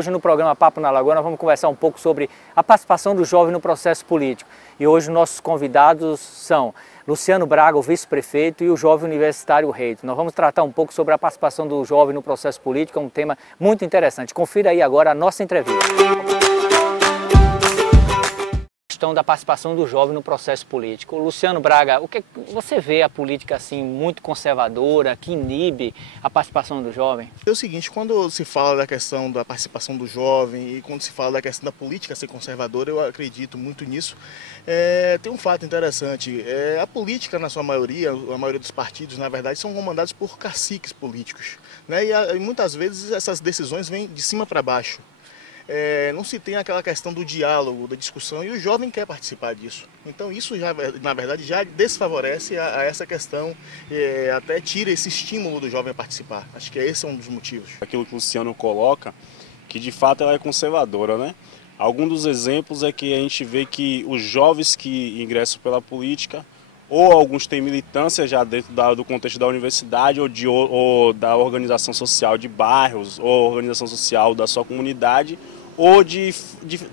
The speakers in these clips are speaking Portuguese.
Hoje no programa Papo na Lagoa nós vamos conversar um pouco sobre a participação do jovem no processo político. E hoje nossos convidados são Luciano Braga, o vice-prefeito, e o jovem universitário Reito. Nós vamos tratar um pouco sobre a participação do jovem no processo político, é um tema muito interessante. Confira aí agora a nossa entrevista. Da participação do jovem no processo político. Luciano Braga, o que você vê a política assim muito conservadora, que inibe a participação do jovem? É o seguinte, quando se fala da questão da participação do jovem e quando se fala da questão da política ser conservadora, eu acredito muito nisso. Tem um fato interessante, a política na sua maioria, a maioria dos partidos na verdade são comandados por caciques políticos, né? E muitas vezes essas decisões vêm de cima para baixo. Não se tem aquela questão do diálogo, da discussão, e o jovem quer participar disso. Então isso, já, na verdade, já desfavorece a essa questão, até tira esse estímulo do jovem a participar. Acho que esse é um dos motivos. Aquilo que o Luciano coloca, que de fato ela é conservadora, né? Alguns dos exemplos é que a gente vê que os jovens que ingressam pela política, ou alguns têm militância já dentro do contexto da universidade ou da organização social de bairros, ou organização social da sua comunidade, ou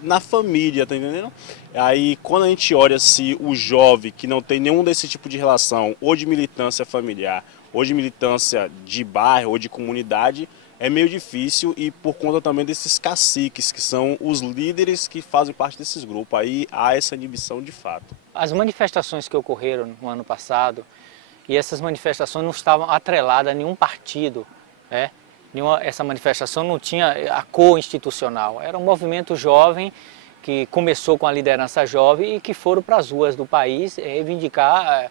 na família, tá entendendo? Aí quando a gente olha se o jovem que não tem nenhum desse tipo de relação, ou de militância familiar, ou de militância de bairro, ou de comunidade, é meio difícil, e por conta também desses caciques, que são os líderes que fazem parte desses grupos, aí há essa inibição de fato. As manifestações que ocorreram no ano passado, e essas manifestações não estavam atreladas a nenhum partido, né? Essa manifestação não tinha a cor institucional, era um movimento jovem que começou com a liderança jovem e que foram para as ruas do país reivindicar,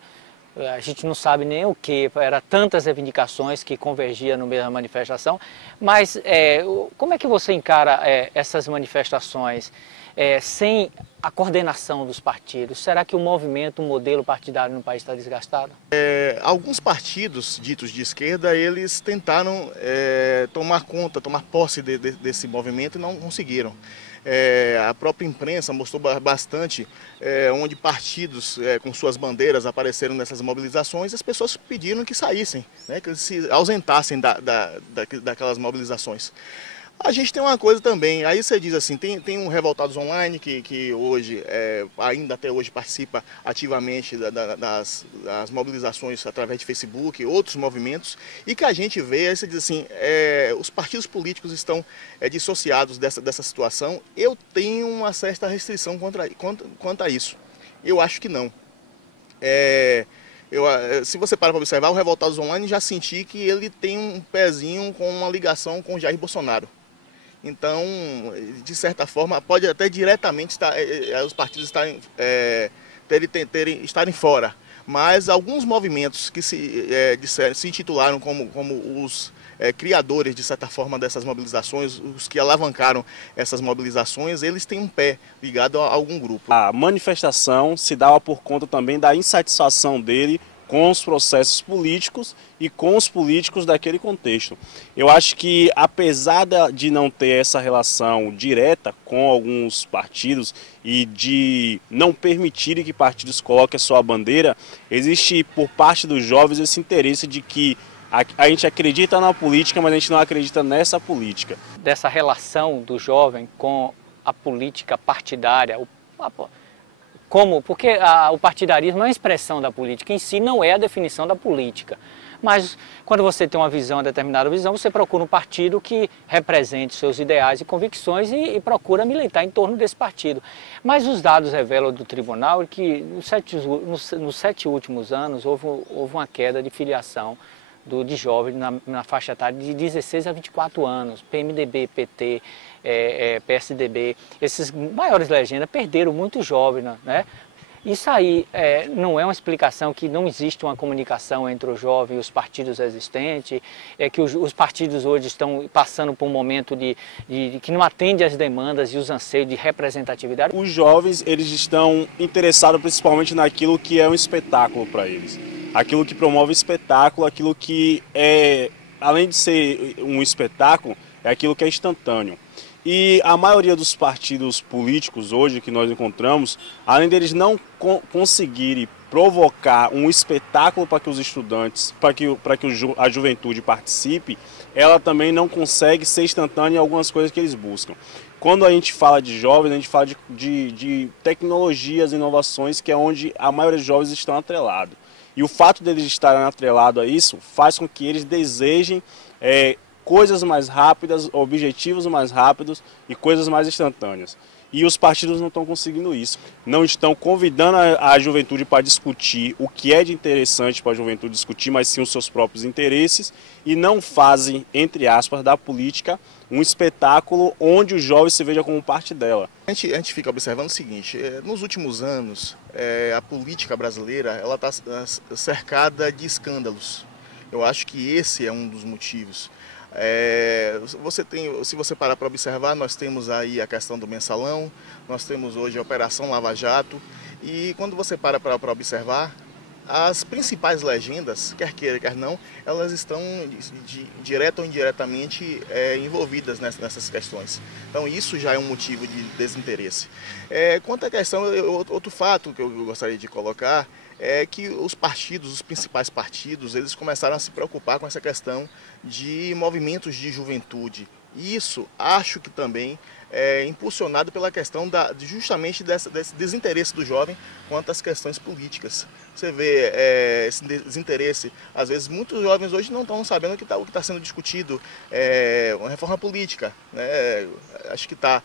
a gente não sabe nem o que, eram tantas reivindicações que convergiam no meio da manifestação, mas como é que você encara essas manifestações sem a coordenação dos partidos? Será que o movimento, o modelo partidário no país está desgastado? Alguns partidos ditos de esquerda, eles tentaram tomar posse desse movimento e não conseguiram. A própria imprensa mostrou bastante onde partidos com suas bandeiras apareceram nessas mobilizações, as pessoas pediram que saíssem, né, que se ausentassem daquelas mobilizações. A gente tem uma coisa também, aí você diz assim, tem um Revoltados Online que hoje, ainda até hoje participa ativamente das mobilizações através de Facebook, outros movimentos, e que a gente vê, aí você diz assim, os partidos políticos estão dissociados dessa situação. Eu tenho uma certa restrição quanto a isso. Eu acho que não. Se você para observar, o Revoltados Online, já senti que ele tem um pezinho com uma ligação com o Jair Bolsonaro. Então, de certa forma, pode até diretamente os partidos estarem fora. Mas alguns movimentos que se intitularam como os criadores, de certa forma, dessas mobilizações, os que alavancaram essas mobilizações, eles têm um pé ligado a algum grupo. A manifestação se dava por conta também da insatisfação dele com os processos políticos e com os políticos daquele contexto. Eu acho que, apesar de não ter essa relação direta com alguns partidos e de não permitirem que partidos coloquem a sua bandeira, existe por parte dos jovens esse interesse de que a gente acredita na política, mas a gente não acredita nessa política. Dessa relação do jovem com a política partidária, porque o partidarismo é uma expressão da política em si, não é a definição da política. Mas quando você tem uma visão, uma determinada visão, você procura um partido que represente seus ideais e convicções e procura militar em torno desse partido. Mas os dados revelam do tribunal que nos 7 últimos anos houve uma queda de filiação de jovens na faixa etária de 16 a 24 anos, PMDB, PT, PSDB, esses maiores legendas perderam muito jovem, né? Isso aí não é uma explicação que não existe uma comunicação entre o jovem e os partidos existentes, que os partidos hoje estão passando por um momento que não atende às demandas e os anseios de representatividade? Os jovens, eles estão interessados principalmente naquilo que é um espetáculo para eles. Aquilo que promove espetáculo, aquilo que além de ser um espetáculo, é aquilo que é instantâneo. E a maioria dos partidos políticos hoje que nós encontramos, além deles não conseguirem provocar um espetáculo para que os estudantes, a juventude participe, ela também não consegue ser instantânea em algumas coisas que eles buscam. Quando a gente fala de jovens, a gente fala de tecnologias, inovações, que é onde a maioria dos jovens estão atrelados. E o fato deles estarem atrelados a isso faz com que eles desejem coisas mais rápidas, objetivos mais rápidos e coisas mais instantâneas. E os partidos não estão conseguindo isso. Não estão convidando a juventude para discutir o que é de interessante para a juventude discutir, mas sim os seus próprios interesses, e não fazem, entre aspas, da política um espetáculo onde o jovem se veja como parte dela. A gente fica observando o seguinte: nos últimos anos, a política brasileira ela está cercada de escândalos. Eu acho que esse é um dos motivos. Se você parar para observar, nós temos aí a questão do mensalão, nós temos hoje a Operação Lava Jato, e quando você para observar, as principais legendas, quer queira, quer não, elas estão direta ou indiretamente envolvidas nessas questões. Então isso já é um motivo de desinteresse. Quanto à questão, outro fato que eu gostaria de colocar é que os principais partidos, eles começaram a se preocupar com essa questão de movimentos de juventude. Isso acho que também é impulsionado pela questão justamente desse desinteresse do jovem quanto às questões políticas. Você vê esse desinteresse, às vezes muitos jovens hoje não estão sabendo o que está sendo discutido, uma reforma política, né? Acho que está...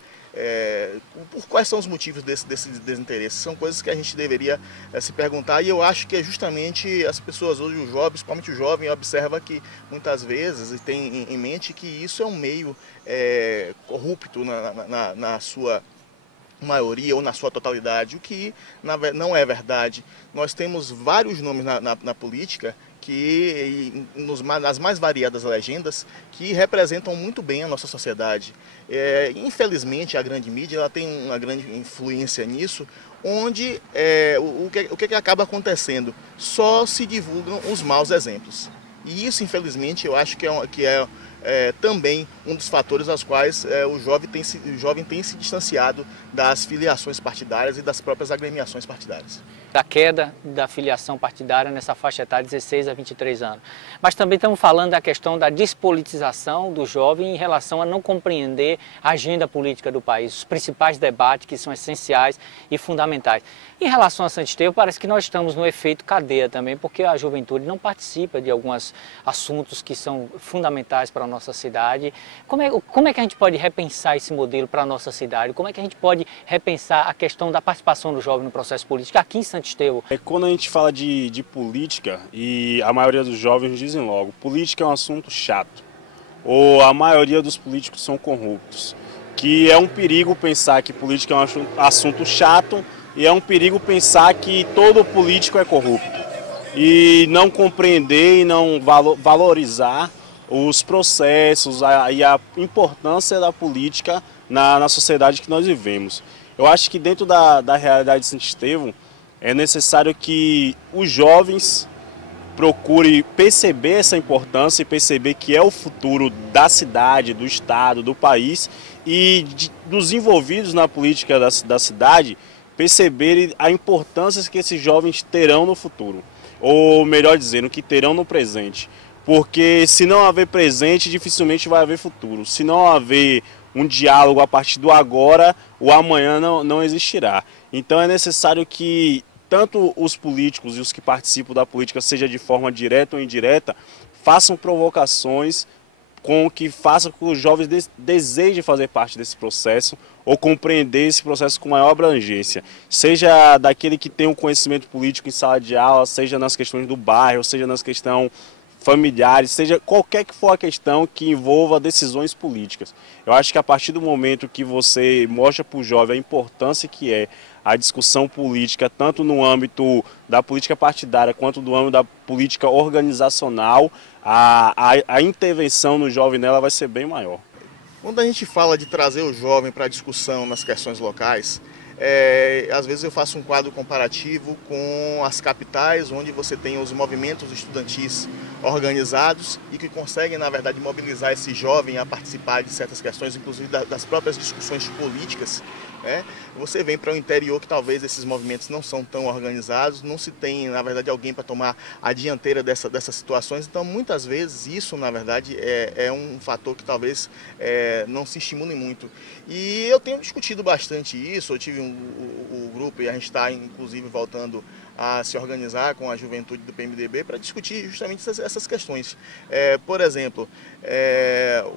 por quais são os motivos desse desinteresse? São coisas que a gente deveria se perguntar, e eu acho que é justamente as pessoas hoje, os jovens, principalmente o jovem, observa que muitas vezes tem em mente que isso é um meio corrupto na sua maioria ou na sua totalidade, o que não é verdade. Nós temos vários nomes na política nas mais variadas legendas, que representam muito bem a nossa sociedade. Infelizmente, a grande mídia ela tem uma grande influência nisso, onde o que acaba acontecendo? Só se divulgam os maus exemplos. E isso, infelizmente, eu acho que é também um dos fatores aos quais o jovem tem se distanciado das filiações partidárias e das próprias agremiações partidárias. Da queda da filiação partidária nessa faixa etária de 16 a 23 anos. Mas também estamos falando da questão da despolitização do jovem em relação a não compreender a agenda política do país, os principais debates que são essenciais e fundamentais. Em relação a Santo Estevão, parece que nós estamos no efeito cadeia também, porque a juventude não participa de alguns assuntos que são fundamentais para a nossa cidade. Como é que a gente pode repensar esse modelo para a nossa cidade? Como é que a gente pode repensar a questão da participação do jovem no processo político aqui em Santo Estevão? Quando a gente fala de política, e a maioria dos jovens dizem logo, política é um assunto chato, ou a maioria dos políticos são corruptos, que é um perigo pensar que política é um assunto chato, e é um perigo pensar que todo político é corrupto, e não compreender e não valorizar os processos e a importância da política na sociedade que nós vivemos. Eu acho que dentro da realidade de Santo Estevão, é necessário que os jovens procurem perceber essa importância e perceber que é o futuro da cidade, do estado, do país, e dos envolvidos na política da cidade perceberem a importância que esses jovens terão no futuro, ou melhor dizendo, que terão no presente. Porque se não haver presente, dificilmente vai haver futuro. Se não haver um diálogo a partir do agora, o amanhã não existirá. Então é necessário que tanto os políticos e os que participam da política, seja de forma direta ou indireta, façam provocações que façam com que os jovens desejem fazer parte desse processo ou compreender esse processo com maior abrangência. Seja daquele que tem um conhecimento político em sala de aula, seja nas questões do bairro, seja nas questões familiares, seja qualquer que for a questão que envolva decisões políticas. Eu acho que a partir do momento que você mostra para o jovem a importância que é a discussão política, tanto no âmbito da política partidária quanto no âmbito da política organizacional, a intervenção no jovem nela vai ser bem maior. Quando a gente fala de trazer o jovem para a discussão nas questões locais, às vezes eu faço um quadro comparativo com as capitais, onde você tem os movimentos estudantis, organizados e que conseguem, na verdade, mobilizar esse jovem a participar de certas questões, inclusive das próprias discussões políticas, né? Você vem para o interior que talvez esses movimentos não são tão organizados, não se tem, na verdade, alguém para tomar a dianteira dessas situações, então muitas vezes isso, na verdade, é um fator que talvez não se estimule muito. E eu tenho discutido bastante isso, eu tive o grupo e a gente está, inclusive, voltando a se organizar com a juventude do PMDB para discutir justamente essas questões. Por exemplo,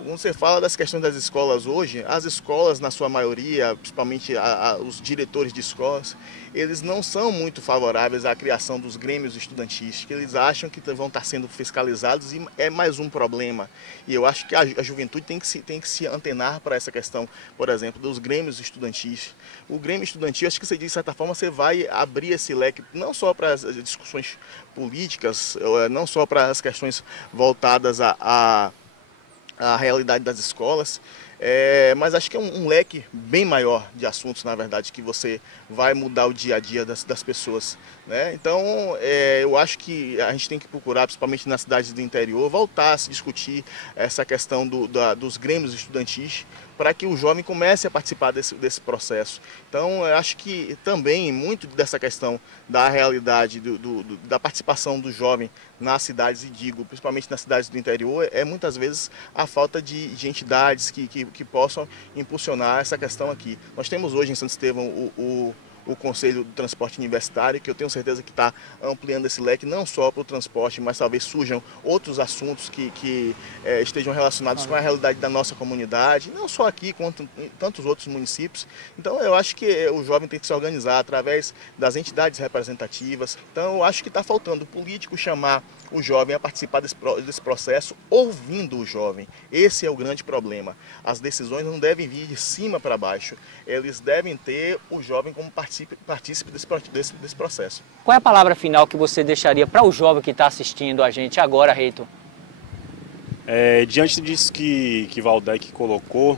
quando você fala das questões das escolas hoje, as escolas, na sua maioria, principalmente os diretores de escolas, eles não são muito favoráveis à criação dos grêmios estudantis, que eles acham que vão estar sendo fiscalizados e é mais um problema. E eu acho que a juventude tem que se antenar para essa questão, por exemplo, dos grêmios estudantis. O grêmio estudantil, acho que você, de certa forma, você vai abrir esse leque, não só para as discussões políticas, não só para as questões voltadas à realidade das escolas, mas acho que é um leque bem maior de assuntos, na verdade, que você vai mudar o dia a dia das pessoas, né? Então, eu acho que a gente tem que procurar, principalmente nas cidades do interior, voltar a se discutir essa questão dos grêmios estudantis, para que o jovem comece a participar desse processo. Então, eu acho que também muito dessa questão da realidade, da participação do jovem nas cidades, e digo, principalmente nas cidades do interior, muitas vezes a falta de entidades que possam impulsionar essa questão aqui. Nós temos hoje em Santo Estevão o Conselho do Transporte Universitário, que eu tenho certeza que está ampliando esse leque não só para o transporte, mas talvez surjam outros assuntos que estejam relacionados com a realidade da nossa comunidade, não só aqui, quanto em tantos outros municípios. Então eu acho que o jovem tem que se organizar através das entidades representativas. Então eu acho que está faltando o político chamar o jovem a participar desse processo, ouvindo o jovem. Esse é o grande problema. As decisões não devem vir de cima para baixo, eles devem ter o jovem como partícipe desse processo. Qual é a palavra final que você deixaria para o jovem que está assistindo a gente agora, Reitor? Diante disso que Valdec colocou,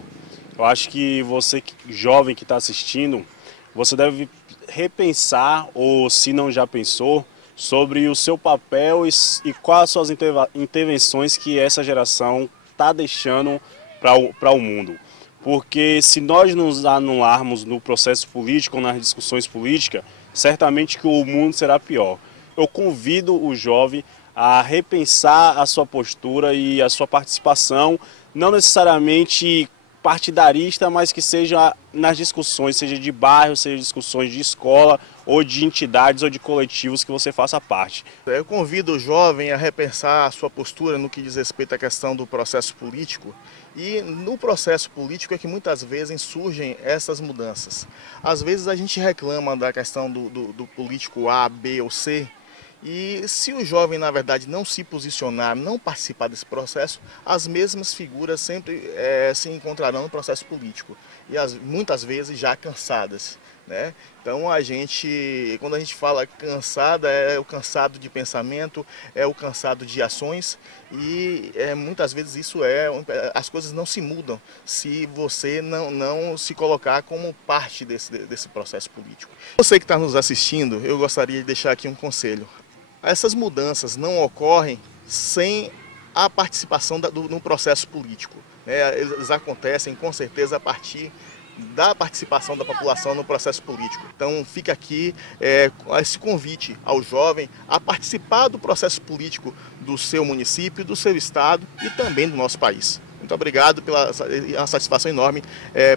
eu acho que você, jovem que está assistindo, você deve repensar, ou se não já pensou, sobre o seu papel e quais as suas intervenções que essa geração está deixando para o mundo. Porque se nós nos anularmos no processo político, nas discussões políticas, certamente que o mundo será pior. Eu convido o jovem a repensar a sua postura e a sua participação, não necessariamente partidarista, mas que seja nas discussões, seja de bairro, seja discussões de escola, ou de entidades ou de coletivos que você faça parte. Eu convido o jovem a repensar a sua postura no que diz respeito à questão do processo político. E no processo político é que muitas vezes surgem essas mudanças. Às vezes a gente reclama da questão do político A, B ou C, e se o jovem, na verdade, não se posicionar, não participar desse processo, as mesmas figuras sempre se encontrarão no processo político. E muitas vezes já cansadas, né? Então quando a gente fala cansada, é o cansado de pensamento, é o cansado de ações, e muitas vezes as coisas não se mudam se você não se colocar como parte desse processo político. Você que está nos assistindo, eu gostaria de deixar aqui um conselho. Essas mudanças não ocorrem sem a participação no processo político, né? Eles acontecem com certeza a partir da participação da população no processo político. Então fica aqui esse convite ao jovem a participar do processo político do seu município, do seu estado e também do nosso país. Muito obrigado, é uma satisfação enorme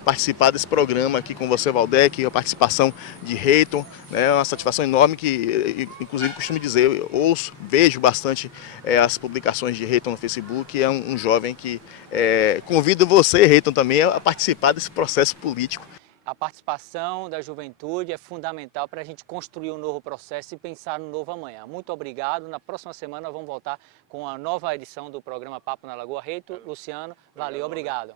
participar desse programa aqui com você, Valdec, a participação de Reitor, né? É uma satisfação enorme que, inclusive, costumo dizer, eu vejo bastante as publicações de Reitor no Facebook, é um jovem que convido você, Reitor, também a participar desse processo político. A participação da juventude é fundamental para a gente construir um novo processo e pensar no novo amanhã. Muito obrigado. Na próxima semana vamos voltar com a nova edição do programa Papo na Lagoa. Reitor, Luciano, valeu, obrigado.